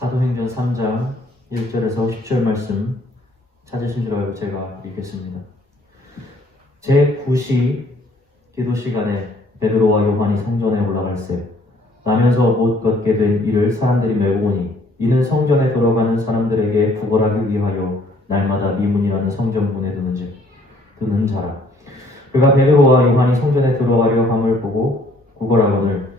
사도행전 3장 1절에서 10절 말씀 찾으신 줄 알고 제가 읽겠습니다. 제9시 기도 시간에 베드로와 요한이 성전에 올라갈새 나면서 못 걷게 된 이를 사람들이 메고 오니 이는 성전에 들어가는 사람들에게 구걸하기 위하여 날마다 미문이라는 성전문에 드는 자라. 그가 베드로와 요한이 성전에 들어가려 함을 보고 구걸하거늘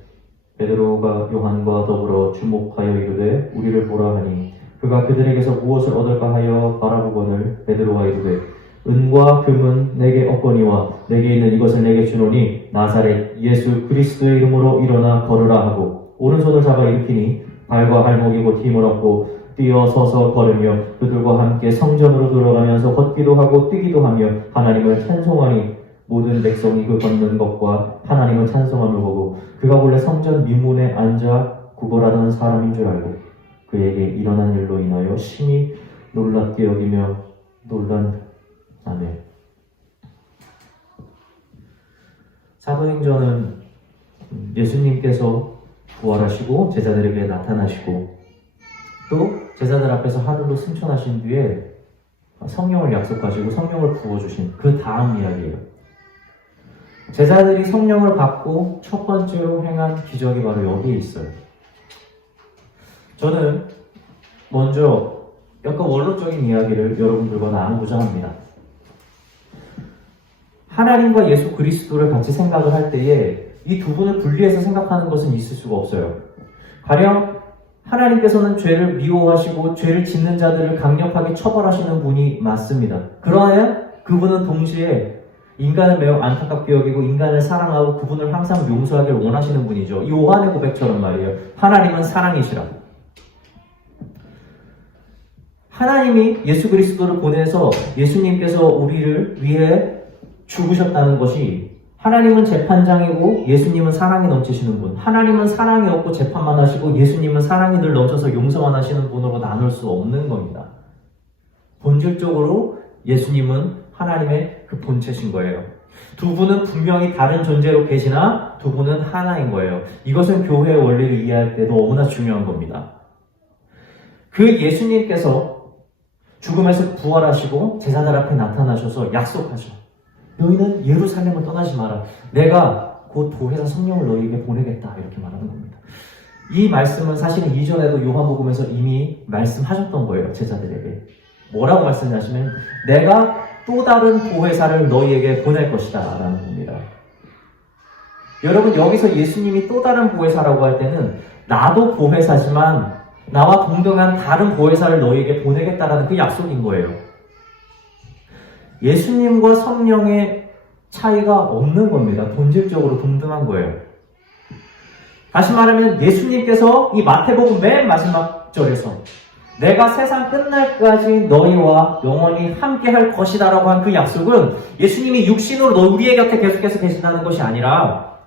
베드로가 요한과 더불어 주목하여 이르되 우리를 보라 하니 그가 그들에게서 무엇을 얻을까 하여 바라보거늘 베드로가 이르되 은과 금은 내게 없거니와 내게 있는 이것을 내게 주노니 나사렛 예수 그리스도의 이름으로 일어나 걸으라 하고 오른손을 잡아 일으키니 발과 발목이 곧 힘을 얻고 뛰어 서서 걸으며 그들과 함께 성전으로 들어가면서 걷기도 하고 뛰기도 하며 하나님을 찬송하니 모든 백성이 그 걷는 것과 하나님을 찬송함을 보고 그가 원래 성전 미문에 앉아 구걸하던 사람인 줄 알고 그에게 일어난 일로 인하여 심히 놀랍게 여기며 놀란다며. 사도행전은 예수님께서 부활하시고 제자들에게 나타나시고 또 제자들 앞에서 하늘로 승천하신 뒤에 성령을 약속하시고 성령을 부어주신 그 다음 이야기예요. 제자들이 성령을 받고 첫 번째로 행한 기적이 바로 여기에 있어요. 저는 먼저 약간 원론적인 이야기를 여러분들과 나누고자 합니다. 하나님과 예수 그리스도를 같이 생각을 할 때에 이 두 분을 분리해서 생각하는 것은 있을 수가 없어요. 가령 하나님께서는 죄를 미워하시고 죄를 짓는 자들을 강력하게 처벌하시는 분이 맞습니다. 그러나 그분은 동시에 인간을 매우 안타깝게 여기고 인간을 사랑하고 그분을 항상 용서하기를 원하시는 분이죠. 요한의 고백처럼 말이에요. 하나님은 사랑이시라. 하나님이 예수 그리스도를 보내서 예수님께서 우리를 위해 죽으셨다는 것이 하나님은 재판장이고 예수님은 사랑이 넘치시는 분, 하나님은 사랑이 없고 재판만 하시고 예수님은 사랑이 늘 넘쳐서 용서만 하시는 분으로 나눌 수 없는 겁니다. 본질적으로 예수님은 하나님의 그 본체신 거예요. 두 분은 분명히 다른 존재로 계시나 두 분은 하나인 거예요. 이것은 교회의 원리를 이해할 때 너무나 중요한 겁니다. 그 예수님께서 죽음에서 부활하시고 제자들 앞에 나타나셔서 약속하셔. 너희는 예루살렘을 떠나지 마라. 내가 곧 보혜사 성령을 너희에게 보내겠다. 이렇게 말하는 겁니다. 이 말씀은 사실은 이전에도 요한복음에서 이미 말씀하셨던 거예요. 제자들에게. 뭐라고 말씀하시면 내가 또 다른 보혜사를 너희에게 보낼 것이다 라는 겁니다. 여러분 여기서 예수님이 또 다른 보혜사라고 할 때는 나도 보혜사지만 나와 동등한 다른 보혜사를 너희에게 보내겠다라는 그 약속인 거예요. 예수님과 성령의 차이가 없는 겁니다. 본질적으로 동등한 거예요. 다시 말하면 예수님께서 이 마태복음 맨 마지막 절에서 내가 세상 끝날까지 너희와 영원히 함께 할 것이다 라고 한 그 약속은 예수님이 육신으로 우리의 곁에 계속해서 계신다는 것이 아니라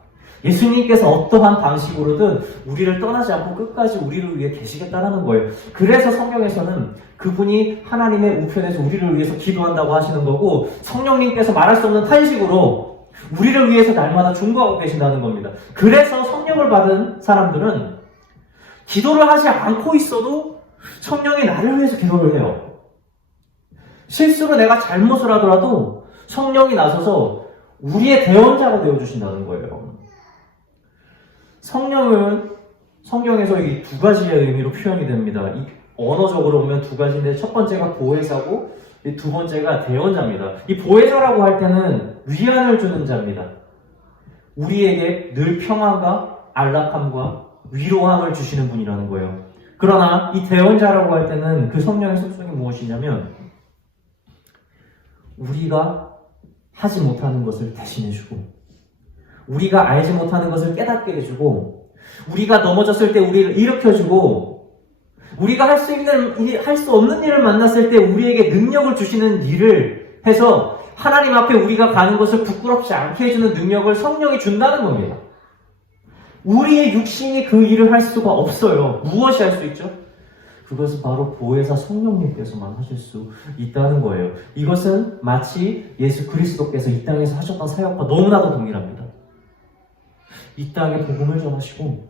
예수님께서 어떠한 방식으로든 우리를 떠나지 않고 끝까지 우리를 위해 계시겠다는 거예요. 그래서 성경에서는 그분이 하나님의 우편에서 우리를 위해서 기도한다고 하시는 거고 성령님께서 말할 수 없는 탄식으로 우리를 위해서 날마다 중보하고 계신다는 겁니다. 그래서 성령을 받은 사람들은 기도를 하지 않고 있어도 성령이 나를 위해서 기도를 해요. 실수로 내가 잘못을 하더라도 성령이 나서서 우리의 대언자가 되어주신다는 거예요. 성령은 성경에서 이 두 가지의 의미로 표현이 됩니다. 이 언어적으로 보면 두 가지인데 첫 번째가 보혜사고 이 두 번째가 대언자입니다. 이 보혜사라고 할 때는 위안을 주는 자입니다. 우리에게 늘 평안과 안락함과 위로함을 주시는 분이라는 거예요. 그러나 이 대언자라고 할 때는 그 성령의 속성이 무엇이냐면 우리가 하지 못하는 것을 대신해주고 우리가 알지 못하는 것을 깨닫게 해주고 우리가 넘어졌을 때 우리를 일으켜주고 우리가 할 수 없는 일을 만났을 때 우리에게 능력을 주시는 일을 해서 하나님 앞에 우리가 가는 것을 부끄럽지 않게 해주는 능력을 성령이 준다는 겁니다. 우리의 육신이 그 일을 할 수가 없어요. 무엇이 할 수 있죠? 그것은 바로 보혜사 성령님께서만 하실 수 있다는 거예요. 이것은 마치 예수 그리스도께서 이 땅에서 하셨던 사역과 너무나도 동일합니다. 이 땅에 복음을 전하시고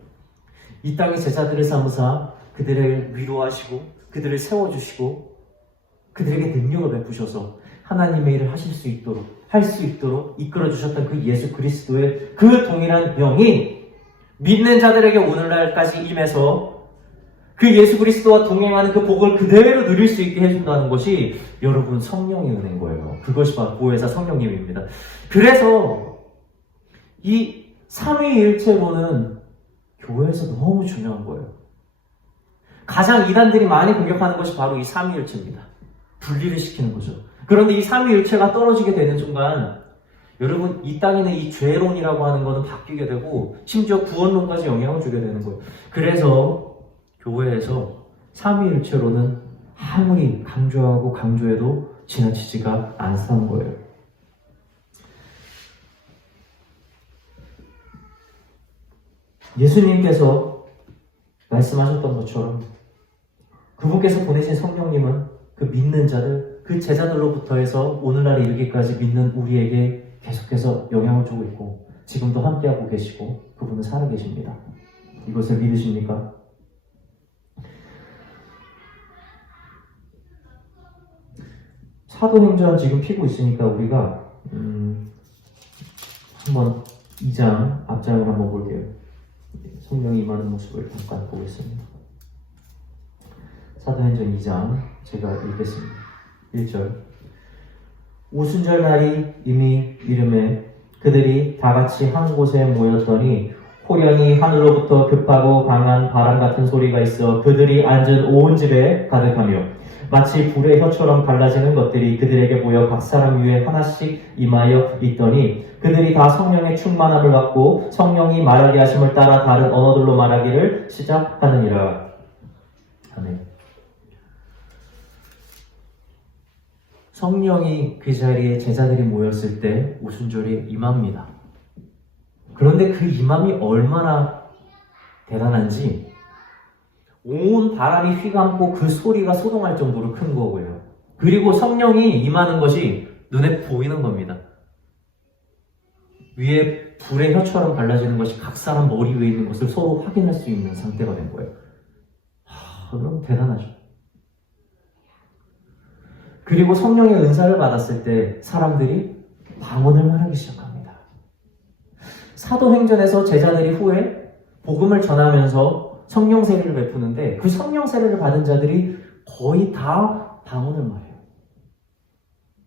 이 땅에 제자들을 삼으사 그 그들을 위로하시고 그들을 세워주시고 그들에게 능력을 베푸셔서 하나님의 일을 하실 수 있도록 할 수 있도록 이끌어주셨던 그 예수 그리스도의 그 동일한 영이 믿는 자들에게 오늘날까지 임해서 그 예수 그리스도와 동행하는 그 복을 그대로 누릴 수 있게 해준다는 것이 여러분 성령의 은혜인 거예요. 그것이 바로 보혜사 성령님입니다. 그래서 이 삼위일체론은 교회에서 너무 중요한 거예요. 가장 이단들이 많이 공격하는 것이 바로 이 삼위일체입니다. 분리를 시키는 거죠. 그런데 이 삼위일체가 떨어지게 되는 순간 여러분 이 땅에는 이 죄론이라고 하는 것은 바뀌게 되고 심지어 구원론까지 영향을 주게 되는 거예요. 그래서 교회에서 삼위일체론은 아무리 강조하고 강조해도 지나치지가 않다는 거예요. 예수님께서 말씀하셨던 것처럼 그분께서 보내신 성령님은 그 믿는 자들, 그 제자들로부터 해서 오늘날에 이르기까지 믿는 우리에게 계속해서 영향을 주고 있고 지금도 함께하고 계시고 그분은 살아계십니다. 이것을 믿으십니까? 사도행전 지금 피고 있으니까 우리가 한번 2장 앞장을 한번 볼게요. 성령이 임하는 모습을 잠깐 보겠습니다. 사도행전 2장 제가 읽겠습니다. 1절 오순절 날이 이미 이름에 그들이 다같이 한 곳에 모였더니 호련히 하늘로부터 급하고 강한 바람 같은 소리가 있어 그들이 앉은 온 집에 가득하며 마치 불의 혀처럼 갈라지는 것들이 그들에게 보여 각 사람 위에 하나씩 임하여 있더니 그들이 다 성령의 충만함을 받고 성령이 말하게 하심을 따라 다른 언어들로 말하기를 시작하느니라. 아멘. 성령이 그 자리에 제자들이 모였을 때 오순절이 임합니다. 그런데 그 임함이 얼마나 대단한지 온 바람이 휘감고 그 소리가 소동할 정도로 큰 거고요. 그리고 성령이 임하는 것이 눈에 보이는 겁니다. 위에 불의 혀처럼 갈라지는 것이 각 사람 머리 위에 있는 것을 서로 확인할 수 있는 상태가 된 거예요. 너무 대단하죠. 그리고 성령의 은사를 받았을 때 사람들이 방언을 말하기 시작합니다. 사도행전에서 제자들이 후에 복음을 전하면서 성령 세례를 베푸는데 그 성령 세례를 받은 자들이 거의 다 방언을 말해요.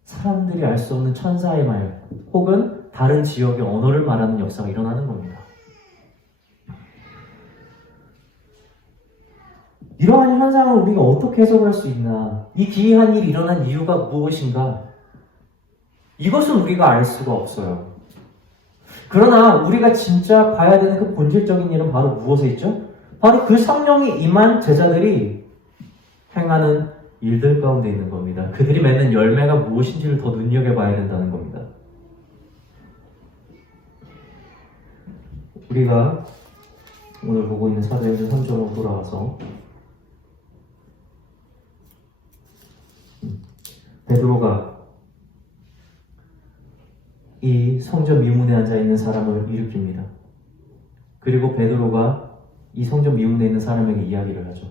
사람들이 알 수 없는 천사의 말 혹은 다른 지역의 언어를 말하는 역사가 일어나는 겁니다. 이러한 현상을 우리가 어떻게 해석할 수 있나? 이 기이한 일이 일어난 이유가 무엇인가? 이것은 우리가 알 수가 없어요. 그러나 우리가 진짜 봐야 되는 그 본질적인 일은 바로 무엇에 있죠? 바로 그 성령이 임한 제자들이 행하는 일들 가운데 있는 겁니다. 그들이 맺는 열매가 무엇인지를 더 눈여겨봐야 된다는 겁니다. 우리가 오늘 보고 있는 사도행전 3절로 돌아와서 베드로가 이 성전 미문에 앉아있는 사람을 일으킵니다. 그리고 베드로가 이 성전 미문에 있는 사람에게 이야기를 하죠.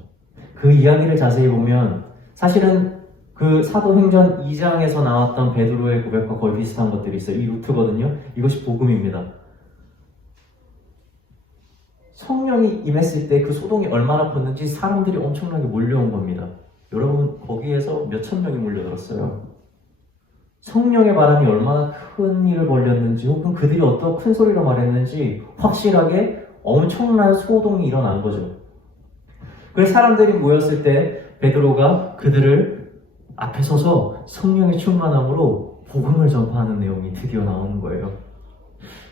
그 이야기를 자세히 보면 사실은 그 사도행전 2장에서 나왔던 베드로의 고백과 거의 비슷한 것들이 있어요. 이 루트거든요. 이것이 복음입니다. 성령이 임했을 때 그 소동이 얼마나 컸는지 사람들이 엄청나게 몰려온 겁니다. 여러분 거기에서 몇천 명이 몰려들었어요. 성령의 바람이 얼마나 큰 일을 벌였는지 혹은 그들이 어떤 큰 소리로 말했는지 확실하게 엄청난 소동이 일어난 거죠. 그래서 사람들이 모였을 때 베드로가 그들을 앞에 서서 성령의 충만함으로 복음을 전파하는 내용이 드디어 나오는 거예요.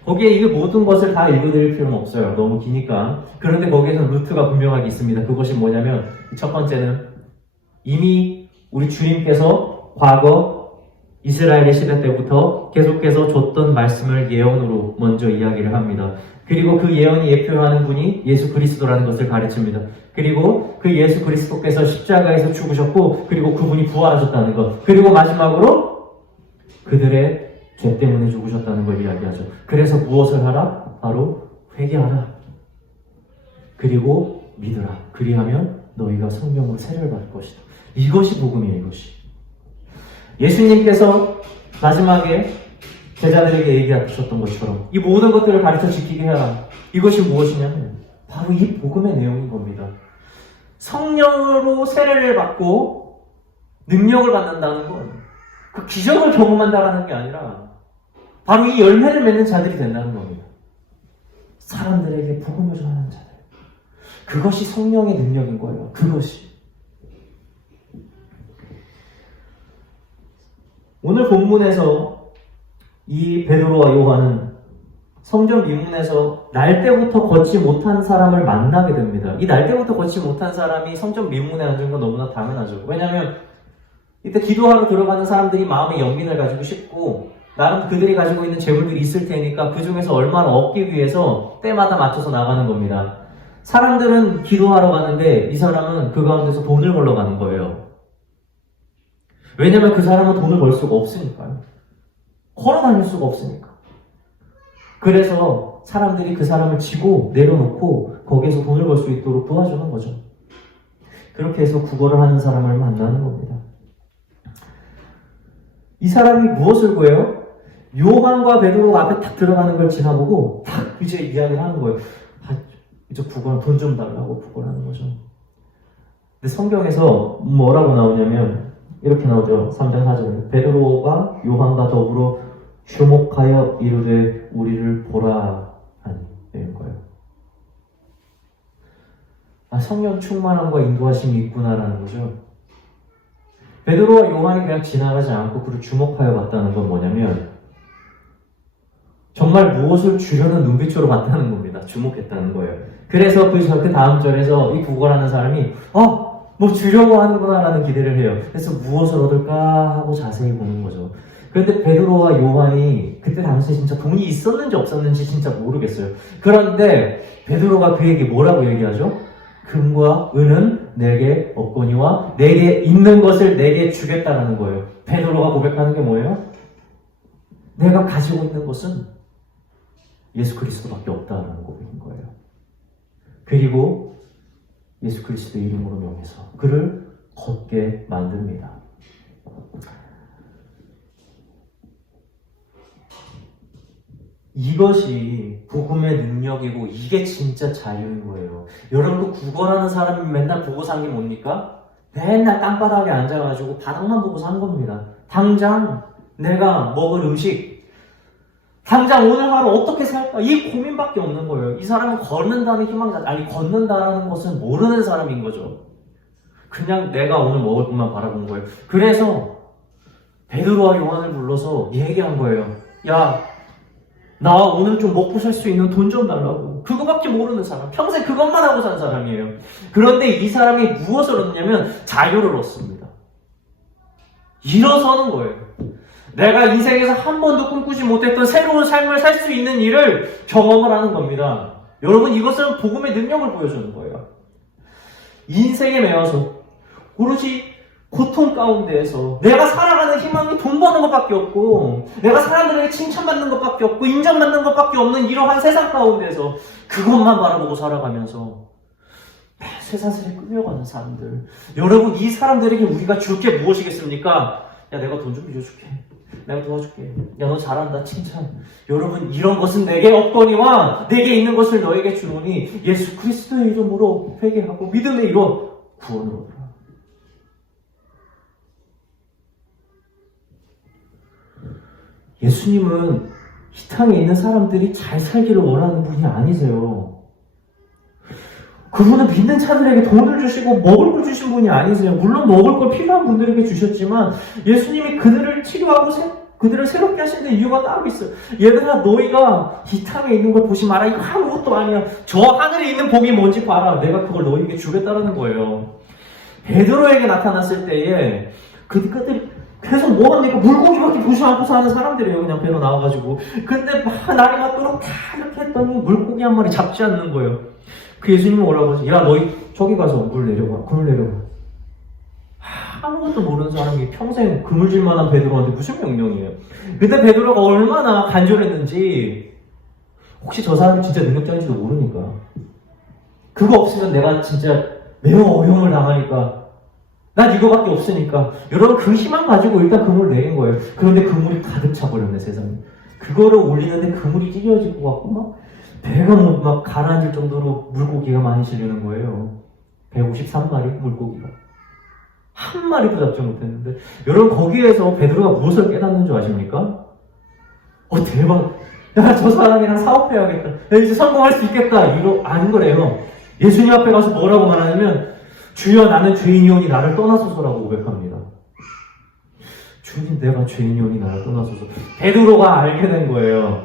거기에 이 모든 것을 다 읽어드릴 필요는 없어요. 너무 기니까. 그런데 거기에서는 루트가 분명하게 있습니다. 그것이 뭐냐면 첫 번째는 이미 우리 주님께서 과거 이스라엘의 시대 때부터 계속해서 줬던 말씀을 예언으로 먼저 이야기를 합니다. 그리고 그 예언이 예표하는 분이 예수 그리스도라는 것을 가르칩니다. 그리고 그 예수 그리스도께서 십자가에서 죽으셨고 그리고 그분이 부활하셨다는 것. 그리고 마지막으로 그들의 죄 때문에 죽으셨다는 걸 이야기하죠. 그래서 무엇을 하라? 바로 회개하라. 그리고 믿으라. 그리하면 너희가 성령으로 세례를 받을 것이다. 이것이 복음이에요. 이것이. 예수님께서 마지막에 제자들에게 얘기하셨던 것처럼 이 모든 것들을 가르쳐 지키게 하라. 이것이 무엇이냐면 바로 이 복음의 내용인 겁니다. 성령으로 세례를 받고 능력을 받는다는 건 그 기적을 경험한다는 게 아니라 바로 이 열매를 맺는 자들이 된다는 겁니다. 사람들에게 복음을 전하는 자들. 그것이 성령의 능력인 거예요. 그것이. 오늘 본문에서 이 베드로와 요한은 성전 미문에서 날 때부터 걷지 못한 사람을 만나게 됩니다. 이 날 때부터 걷지 못한 사람이 성전 미문에 앉은 건 너무나 당연하죠. 왜냐하면 이때 기도하러 들어가는 사람들이 마음의 연민을 가지고 싶고 나름 그들이 가지고 있는 재물들이 있을 테니까 그 중에서 얼마나 얻기 위해서 때마다 맞춰서 나가는 겁니다. 사람들은 기도하러 가는데 이 사람은 그 가운데서 돈을 벌러 가는 거예요. 왜냐면 그 사람은 돈을 벌 수가 없으니까요. 걸어 다닐 수가 없으니까. 그래서 사람들이 그 사람을 치고 내려놓고 거기에서 돈을 벌 수 있도록 도와주는 거죠. 그렇게 해서 구걸을 하는 사람을 만나는 겁니다. 이 사람이 무엇을 구해요? 요한과 베드로가 앞에 딱 들어가는 걸 지나보고 딱 이제 이야기를 하는 거예요. 이제 구걸, 돈 좀 달라고 구걸하는 거죠. 근데 성경에서 뭐라고 나오냐면 이렇게 나오죠. 3장 4절에 베드로가 요한과 더불어 주목하여 이르되 우리를 보라 하니 이런 거예요. 성령 충만함과 인도하심이 있구나라는 거죠. 베드로와 요한이 그냥 지나가지 않고 그를 주목하여 봤다는 건 뭐냐면 정말 무엇을 주려는 눈빛으로 봤다는 겁니다. 주목했다는 거예요. 그래서 그 다음 절에서 이 구걸하는 사람이 뭐 주려고 하는구나 라는 기대를 해요. 그래서 무엇을 얻을까 하고 자세히 보는 거죠. 그런데 베드로와 요한이 그때 당시에 진짜 돈이 있었는지 없었는지 진짜 모르겠어요. 그런데 베드로가 그에게 뭐라고 얘기하죠? 금과 은은 내게 없거니와 내게 있는 것을 내게 주겠다라는 거예요. 베드로가 고백하는 게 뭐예요? 내가 가지고 있는 것은 예수 그리스도밖에 없다라는 고백인 거예요. 그리고 예수 그리스도의 이름으로 명해서 그를 걷게 만듭니다. 이것이 복음의 능력이고 이게 진짜 자유인 거예요. 여러분도 구걸하는 사람이 맨날 보고 산 게 뭡니까? 맨날 땅바닥에 앉아가지고 바닥만 보고 산 겁니다. 당장 내가 먹을 음식, 당장 오늘 하루 어떻게 살까? 이 고민밖에 없는 거예요. 이 사람은 걷는다는 걷는다는 것은 모르는 사람인 거죠. 그냥 내가 오늘 먹을 것만 바라본 거예요. 그래서 베드로와 요한을 불러서 얘기한 거예요. 야, 나 오늘 좀 먹고 살 수 있는 돈 좀 달라고. 그거밖에 모르는 사람. 평생 그것만 하고 산 사람이에요. 그런데 이 사람이 무엇을 얻냐면 자유를 얻습니다. 일어서는 거예요. 내가 인생에서 한 번도 꿈꾸지 못했던 새로운 삶을 살 수 있는 일을 경험을 하는 겁니다. 여러분, 이것은 복음의 능력을 보여주는 거예요. 인생에 매여서 오로지 고통 가운데에서 내가 살아가는 희망이 돈 버는 것밖에 없고 내가 사람들에게 칭찬받는 것밖에 없고 인정받는 것밖에 없는 이러한 세상 가운데에서 그것만 바라보고 살아가면서 세상에 끌려가는 사람들. 여러분, 이 사람들에게 우리가 줄 게 무엇이겠습니까? 야, 내가 돈 좀 빌려줄게. 내가 도와줄게. 야, 너 잘한다. 칭찬. 여러분, 이런 것은 내게 없거니와 내게 있는 것을 너에게 주노니 예수 그리스도의 이름으로 회개하고 믿음의 이로 구원을 얻으라. 예수님은 이 땅에 있는 사람들이 잘 살기를 원하는 분이 아니세요. 그분은 믿는 자들에게 돈을 주시고 먹을 걸 주신 분이 아니세요. 물론 먹을 걸 필요한 분들에게 주셨지만 예수님이 그들을 치료하고 그들을 새롭게 하시는 이유가 따로 있어요. 얘들아, 너희가 이 땅에 있는 걸 보지 마라. 이거 아무것도 아니야. 저 하늘에 있는 복이 뭔지 봐라. 내가 그걸 너희에게 주겠다는 거예요. 베드로에게 나타났을 때에 그들이 계속 뭐가 내가 물고기밖에 보지 않고 사는 사람들이에요. 그냥 배로 나와가지고. 근데 막 날이 맞도록 다 이렇게 했더니 물고기 한 마리 잡지 않는 거예요. 그 예수님이 뭐라고 하지? 야, 너희 저기 가서 물 내려봐. 그물 내려봐. 아무것도 모르는 사람이 평생 그물질 만한 베드로한테 무슨 명령이에요? 근데 베드로가 얼마나 간절했는지 혹시 저 사람이 진짜 능력자인지도 모르니까 그거 없으면 내가 진짜 매우 어려움을 당하니까 난 이거밖에 없으니까 여러분 그 희망 가지고 일단 그물을 내린 거예요. 그런데 그물이 가득 차버렸네 세상에. 그거를 올리는데 그물이 찢어지고 갖고 막 배가 막 가라앉을 정도로 물고기가 많이 실리는 거예요. 153마리 물고기가. 한 마리도 잡지 못했는데 여러분 거기에서 베드로가 무엇을 깨닫는 줄 아십니까? 대박. 야, 저 사람이랑 사업해야겠다. 야, 이제 성공할 수 있겠다. 아는 거래요. 예수님 앞에 가서 뭐라고 말하냐면 주여 나는 죄인이오니 나를 떠나소서라고 고백합니다. 주님 내가 죄인이오니 나를 떠나소서. 베드로가 알게 된 거예요.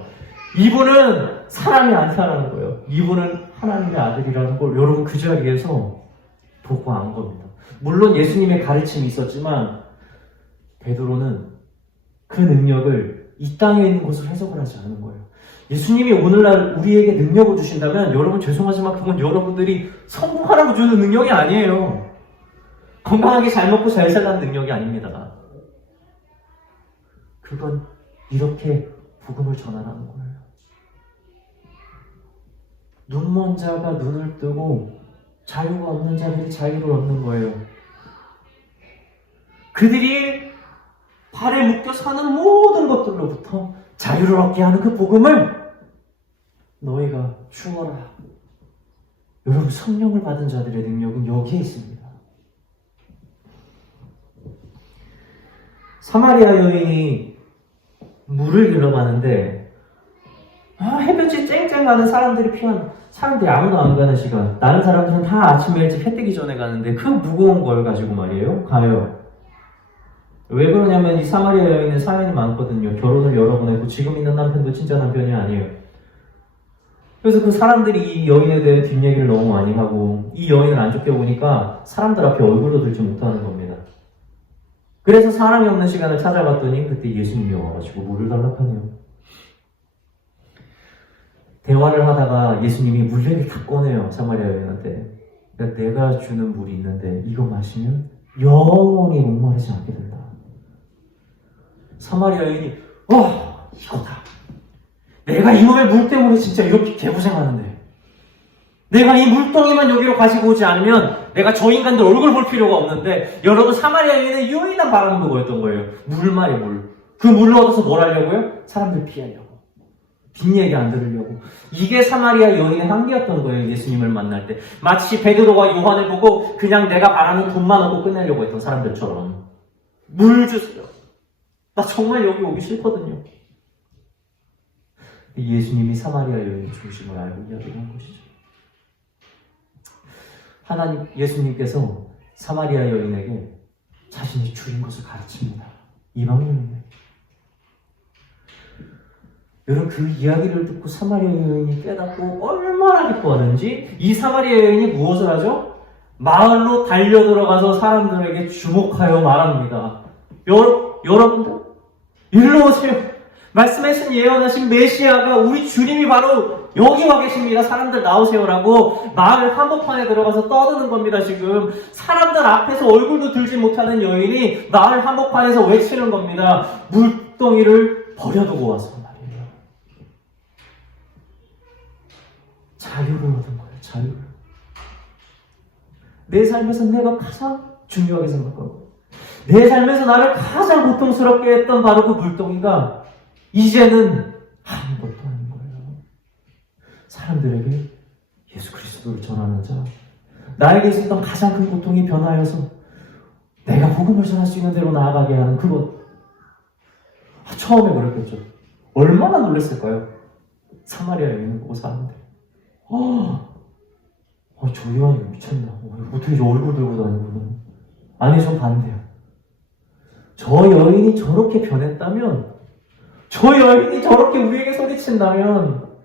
이분은 사람이 아니라는 거예요. 이분은 하나님의 아들이라는 걸 여러분 그 자리에서 보고 안 겁니다. 물론 예수님의 가르침이 있었지만 베드로는 그 능력을 이 땅에 있는 것을 해석을 하지 않은 거예요. 예수님이 오늘날 우리에게 능력을 주신다면 여러분 죄송하지만 그건 여러분들이 성공하라고 주는 능력이 아니에요. 건강하게 잘 먹고 잘 살라는 능력이 아닙니다. 그건 이렇게 복음을 전하라는 거예요. 눈먼 자가 눈을 뜨고 자유가 없는 자들이 자유를 얻는 거예요. 그들이 발에 묶여 사는 모든 것들로부터 자유를 얻게 하는 그 복음을 너희가 주어라. 여러분 성령을 받은 자들의 능력은 여기에 있습니다. 사마리아 여인이 물을 잃어가는데 햇볕이 쨍쨍 가는 사람들이 피한 사람들이 아무도 안 가는 시간 다른 사람들은 다 아침에 일찍 해 뜨기 전에 가는데 그 무거운 걸 가지고 말이에요 가요. 왜 그러냐면 이 사마리아 여인은 사연이 많거든요. 결혼을 여러 번 했고 지금 있는 남편도 진짜 남편이 아니에요. 그래서 그 사람들이 이 여인에 대해 뒷얘기를 너무 많이 하고 이 여인을 안 좋게 보니까 사람들 앞에 얼굴도 들지 못하는 겁니다. 그래서 사람이 없는 시간을 찾아갔더니 그때 예수님이 와가지고 물을 달라고 하네요. 대화를 하다가 예수님이 물레를 다 꺼내요. 사마리아 여인한테. 내가 주는 물이 있는데 이거 마시면 영원히 목마르지 않게 된다. 사마리아 여인이 이거다. 내가 이놈의 물 때문에 진짜 이렇게 개고생하는데 내가 이 물덩이만 여기로 가지고 오지 않으면 내가 저 인간들 얼굴 볼 필요가 없는데 여러분 사마리아 여인의 유일한 바람은 그거였던 거예요. 물만의 물. 그 물을 얻어서 뭘 하려고요? 사람들 피하려고. 뒷얘기 안 들으려고. 이게 사마리아 여인의 한계였던 거예요. 예수님을 만날 때. 마치 베드로와 요한을 보고 그냥 내가 바라는 돈만 얻고 끝내려고 했던 사람들처럼. 물 주세요. 나 정말 여기 오기 싫거든요. 예수님이 사마리아 여인의 중심을 알고 이야기를 한 것이죠. 예수님께서 사마리아 여인에게 자신이 주인 것을 가르칩니다. 이방인에게. 여러분 그 이야기를 듣고 사마리아 여인이 깨닫고 얼마나 기뻐하는지 이 사마리아 여인이 무엇을 하죠? 마을로 달려들어가서 사람들에게 주목하여 말합니다. 여러분들 일로 오세요. 말씀하신 예언하신 메시아가 우리 주님이 바로 여기 와 계십니다. 사람들 나오세요라고 마을 한복판에 들어가서 떠드는 겁니다. 지금 사람들 앞에서 얼굴도 들지 못하는 여인이 마을 한복판에서 외치는 겁니다. 물동이를 버려두고 와서 말이에요. 자유를 얻은 거예요. 자유를. 내 삶에서 내가 가장 중요하게 생각하고 내 삶에서 나를 가장 고통스럽게 했던 바로 그 물동이가 이제는 아무것도 아닌 거예요. 사람들에게 예수 그리스도를 전하는 자, 나에게 있었던 가장 큰 고통이 변하여서 내가 복음을 전할 수 있는 대로 나아가게 하는 그것. 처음에 그랬겠죠. 얼마나 놀랐을까요? 사마리아 여인을 보고 사람들이 저 요한이 미쳤나? 어떻게 저 얼굴 들고 다니고. 아니 전 반대야. 저 여인이 저렇게 변했다면 저 여인이 저렇게 우리에게 소리친다면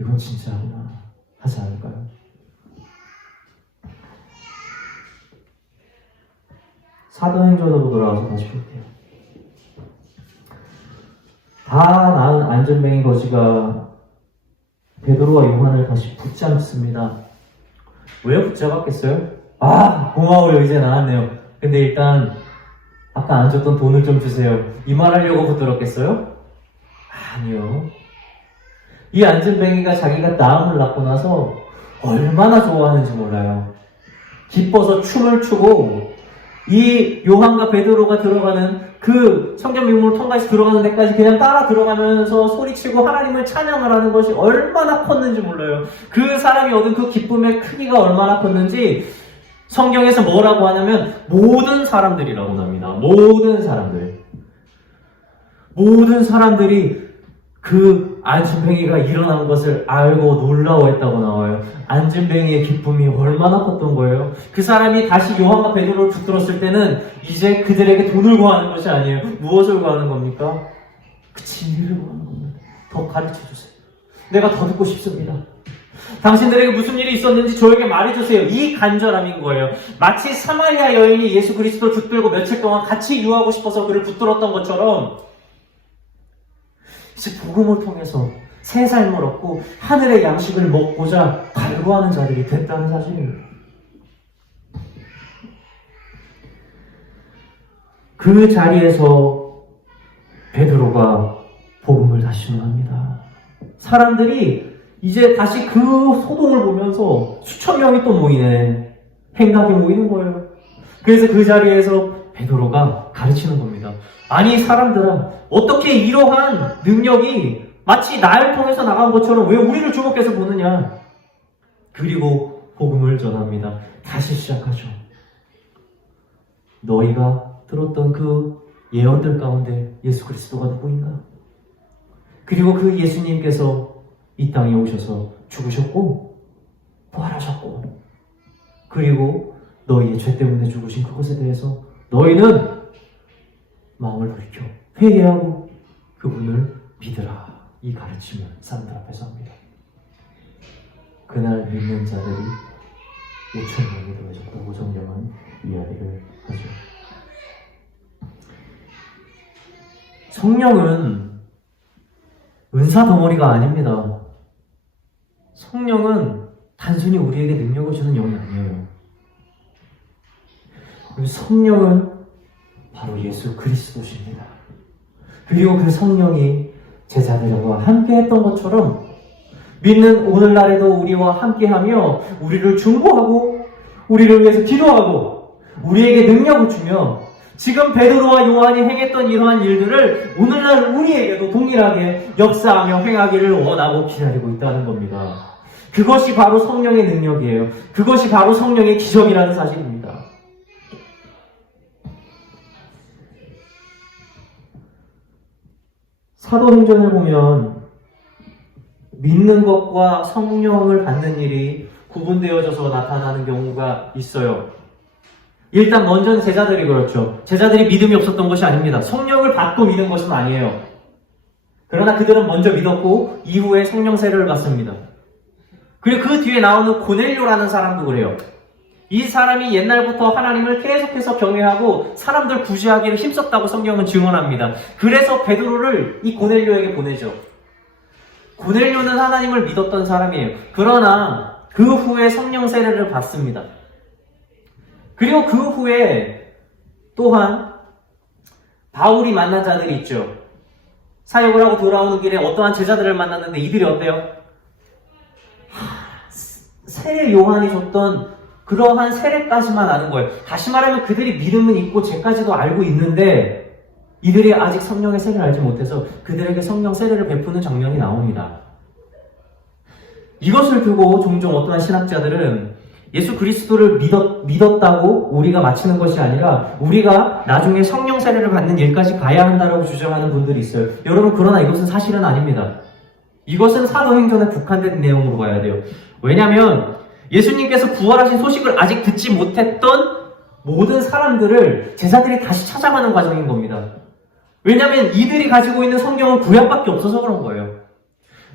이건 진짜구나 하지 않을까요? 사도행전으로 돌아와서 다시 볼게요. 다 낳은 안전뱅이 거지가 베드로와 요한을 다시 붙잡습니다. 왜 붙잡았겠어요? 고마워요. 이제 나았네요. 근데 일단 아까 안 줬던 돈을 좀 주세요. 이 말 하려고 붙들었겠어요? 아니요. 이 안전뱅이가 자기가 나음을 낳고 나서 얼마나 좋아하는지 몰라요. 기뻐서 춤을 추고 이 요한과 베드로가 들어가는 그 성전 미문을 통과해서 들어가는 데까지 그냥 따라 들어가면서 소리치고 하나님을 찬양을 하는 것이 얼마나 컸는지 몰라요. 그 사람이 얻은 그 기쁨의 크기가 얼마나 컸는지 성경에서 뭐라고 하냐면 모든 사람들이라고 합니다. 모든 사람들이 그 안진뱅이가 일어난 것을 알고 놀라워했다고 나와요. 안진뱅이의 기쁨이 얼마나 컸던 거예요. 그 사람이 다시 요한과 베드로를 붙들었을 때는 이제 그들에게 돈을 구하는 것이 아니에요. 무엇을 구하는 겁니까? 그 진리를 구하는 겁니다. 더 가르쳐주세요. 내가 더 듣고 싶습니다. 당신들에게 무슨 일이 있었는지 저에게 말해주세요. 이 간절함인 거예요. 마치 사마리아 여인이 예수 그리스도 붙들고 며칠 동안 같이 유하고 싶어서 그를 붙들었던 것처럼 이제 복음을 통해서 새 삶을 얻고 하늘의 양식을 먹고자 갈구하는 자들이 됐다는 사실입니다. 그 자리에서 베드로가 복음을 다시 전합니다. 사람들이 이제 다시 그 소동을 보면서 수천 명이 또 모이네. 행각에 모이는 거예요. 그래서 그 자리에서 베드로가 가르치는 겁니다. 아니 사람들아, 어떻게 이러한 능력이 마치 나를 통해서 나간 것처럼 왜 우리를 주목해서 보느냐. 그리고 복음을 전합니다. 다시 시작하죠. 너희가 들었던 그 예언들 가운데 예수 그리스도가 누구인가? 그리고 그 예수님께서 이 땅에 오셔서 죽으셨고 부활하셨고 그리고 너희의 죄 때문에 죽으신 그것에 대해서 너희는 마음을 돌이켜 회개하고 그분을 믿으라. 이 가르침을 사람들 앞에서 합니다. 그날 믿는 자들이 5,000명이 되어졌다고 성경은 이야기를 하죠. 성령은 은사 덩어리가 아닙니다. 성령은 단순히 우리에게 능력을 주는 영이 아니에요. 성령은 바로 예수 그리스도십니다. 그리고 그 성령이 제자들과 함께 했던 것처럼 믿는 오늘날에도 우리와 함께하며 우리를 중보하고 우리를 위해서 기도하고 우리에게 능력을 주며 지금 베드로와 요한이 행했던 이러한 일들을 오늘날 우리에게도 동일하게 역사하며 행하기를 원하고 기다리고 있다는 겁니다. 그것이 바로 성령의 능력이에요. 그것이 바로 성령의 기적이라는 사실입니다. 사도행전을 보면 믿는 것과 성령을 받는 일이 구분되어져서 나타나는 경우가 있어요. 일단 먼저는 제자들이 그렇죠. 제자들이 믿음이 없었던 것이 아닙니다. 성령을 받고 믿은 것은 아니에요. 그러나 그들은 먼저 믿었고 이후에 성령 세례를 받습니다. 그리고 그 뒤에 나오는 고넬료라는 사람도 그래요. 이 사람이 옛날부터 하나님을 계속해서 경외하고 사람들 구제하기를 힘썼다고 성경은 증언합니다. 그래서 베드로를 이 고넬료에게 보내죠. 고넬료는 하나님을 믿었던 사람이에요. 그러나 그 후에 성령 세례를 받습니다. 그리고 그 후에 또한 바울이 만난 자들이 있죠. 사역을 하고 돌아오는 길에 어떠한 제자들을 만났는데 이들이 어때요? 세례 요한이 줬던 그러한 세례까지만 아는 거예요. 다시 말하면 그들이 믿음은 있고 죄까지도 알고 있는데 이들이 아직 성령의 세례를 알지 못해서 그들에게 성령 세례를 베푸는 장면이 나옵니다. 이것을 두고 종종 어떠한 신학자들은 예수 그리스도를 믿었다고 우리가 마치는 것이 아니라 우리가 나중에 성령 세례를 받는 일까지 가야 한다고 주장하는 분들이 있어요. 여러분, 그러나 이것은 사실은 아닙니다. 이것은 사도행전에 국한된 내용으로 봐야 돼요. 왜냐하면 예수님께서 부활하신 소식을 아직 듣지 못했던 모든 사람들을 제자들이 다시 찾아가는 과정인 겁니다. 왜냐하면 이들이 가지고 있는 성경은 구약밖에 없어서 그런 거예요.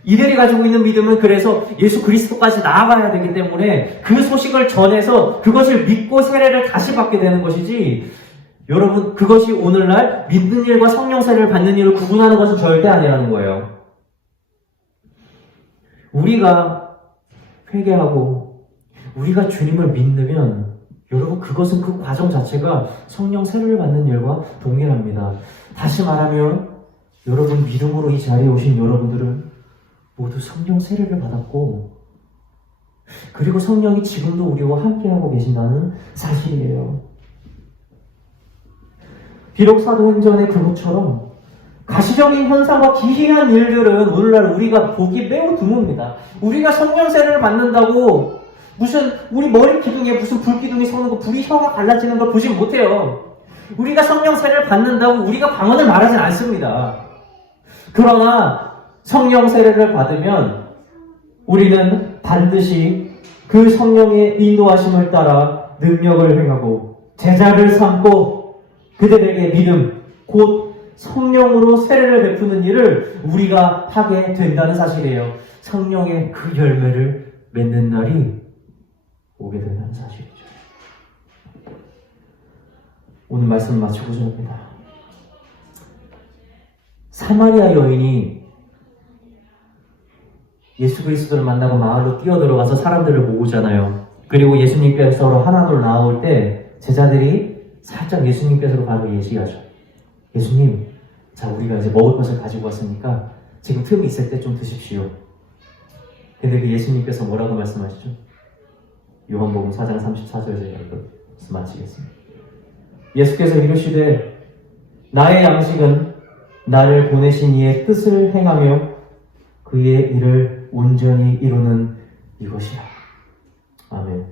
이들이 가지고 있는 믿음은 그래서 예수 그리스도까지 나아가야 되기 때문에 그 소식을 전해서 그것을 믿고 세례를 다시 받게 되는 것이지, 여러분, 그것이 오늘날 믿는 일과 성령 세례를 받는 일을 구분하는 것은 절대 아니라는 거예요. 우리가 회개하고 우리가 주님을 믿으면 여러분, 그것은 그 과정 자체가 성령 세례를 받는 일과 동일합니다. 다시 말하면 여러분, 믿음으로 이 자리에 오신 여러분들은 모두 성령 세례를 받았고 그리고 성령이 지금도 우리와 함께하고 계신다는 사실이에요. 비록 사도행전의 그것처럼 가시적인 현상과 기이한 일들은 오늘날 우리가 보기 매우 드뭅니다. 우리가 성령 세례를 받는다고 무슨 우리 머리 기둥에 무슨 불기둥이 서는 거, 불이 혀가 갈라지는 걸 보지 못해요. 우리가 성령 세례를 받는다고 우리가 방언을 말하진 않습니다. 그러나 성령 세례를 받으면 우리는 반드시 그 성령의 인도하심을 따라 능력을 행하고 제자를 삼고 그들에게 믿음, 곧 성령으로 세례를 베푸는 일을 우리가 하게 된다는 사실이에요. 성령의 그 열매를 맺는 날이 오게 된다는 사실이죠. 오늘 말씀을 마치고자 합니다. 사마리아 여인이 예수 그리스도를 만나고 마을로 뛰어들어가서 사람들을 모으잖아요. 그리고 예수님께서 하나둘 나올 때 제자들이 살짝 예수님께서로 가서 예시하죠. 예수님, 자 우리가 이제 먹을 것을 가지고 왔으니까 지금 틈이 있을 때 좀 드십시오. 근데 그 예수님께서 뭐라고 말씀하시죠? 요한복음 4장 34절에 말씀하시겠습니다. 예수께서 이르시되 나의 양식은 나를 보내신 이의 뜻을 행하며 그의 일을 온전히 이루는 이것이라. 아멘.